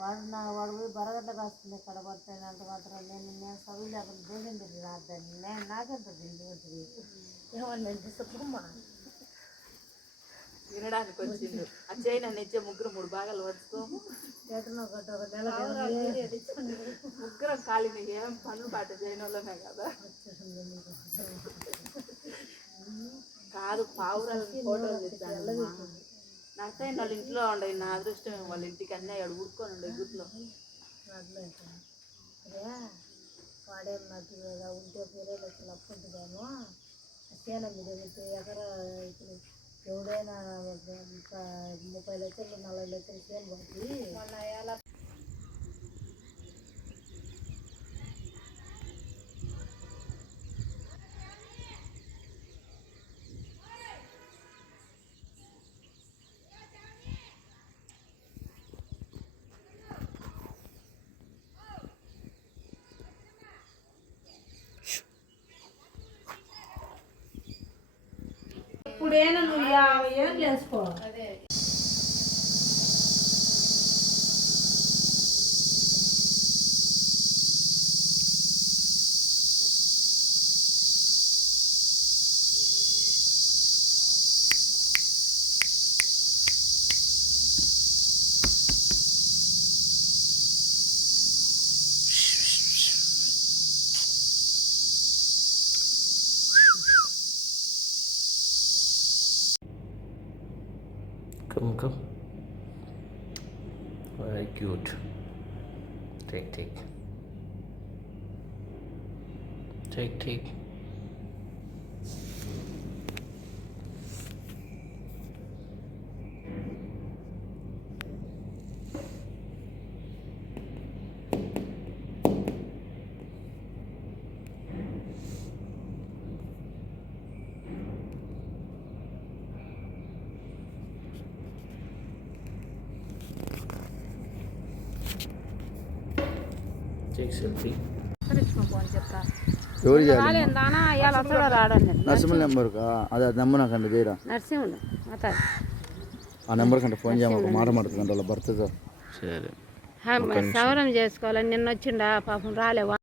వాడు నా వాడు పోయి బరగడ్డ కాస్తుంది ఇక్కడ పడిపోయినంత మాత్రం నేను నేను చదువు లేకుండా దేశం తిరిగి రాద్దాన్ని నేను నాకెంత తిరిగి ఉంటుంది? ఏమన్నా సుఖమ్మ వినడానికి వచ్చిండు. ఆ చైన్ అని ఇచ్చే ముగ్గురు మూడు భాగాలు వచ్చుకోము ముగ్గురం ఖాళీ ఏం పనులు పాట చేయని వాళ్ళమే కదా. కాదు పావురాలు ఫోటోలు తెచ్చాను నా అత్తయ్య వాళ్ళ ఇంట్లో ఉండే నా అదృష్టం వాళ్ళ ఇంటికి అన్నీ అక్కడ ఊరుకొని ఉండే గుట్లో వాడేం నాకు ఉంటే ఇరవై లక్షలు అప్పు ఉంటుందేమో సేన మీద ఎకరా ఇప్పుడు ఎవడైనా ముప్పై లక్షలు నలభై లక్షలు సేన పట్టి ఇప్పుడేనా నువ్వు యాభై ఏం చేసుకోవాలి. Come, come. Very cute. Take, take. Take, take. Take selfie. ఎవరు చేయాలి? నరసింహ నెంబర్కా? అదే అది నెంబర్ నాకు అంటే చేయరా నరసింహుడు అతను ఆ నెంబర్ కంటే ఫోన్ చేయమని మాట మాట్లాడుతుందంటే వాళ్ళ భర్తతో సరే. సవరం చేసుకోవాలి నిన్న వచ్చిండా? పాపం రాలే